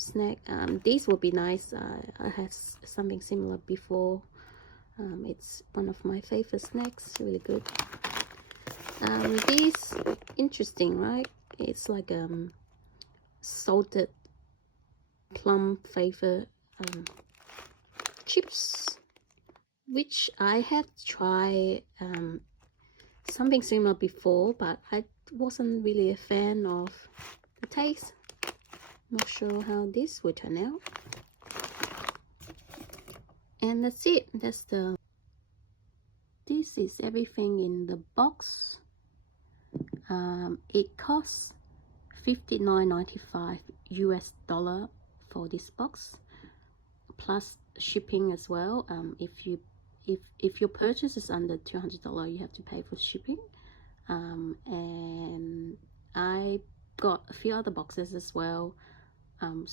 snack. These will be nice. I had something similar before. It's one of my favorite snacks, really good. These, interesting, right? It's like salted plum flavor chips, which I had tried something similar before, but I wasn't really a fan of the taste. Not sure how this will turn out. And that's it. This is everything in the box. It costs $59.95 US for this box, plus shipping as well. If your purchase is under $200, you have to pay for shipping. And I got a few other boxes as well. So